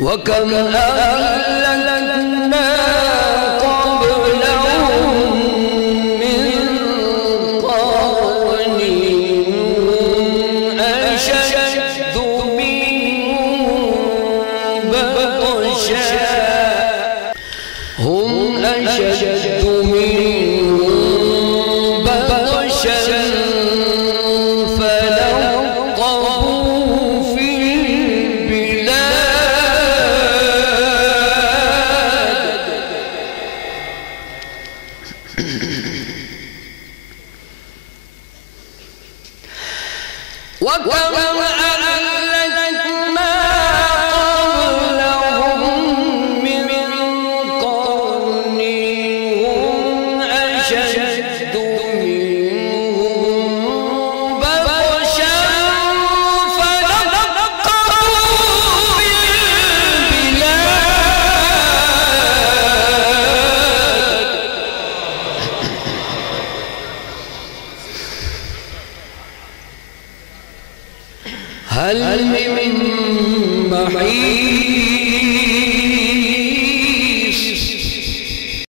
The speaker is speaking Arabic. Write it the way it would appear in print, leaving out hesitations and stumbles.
وكم أهلكنا قبلهم من قرن أشد منهم بطشا هم أشد منهم بطشا فنقبوا في البلاد وكم أهلكنا قبلهم من قرن هم أشد منهم بطشا فنقبوا في البلاد هل من محيص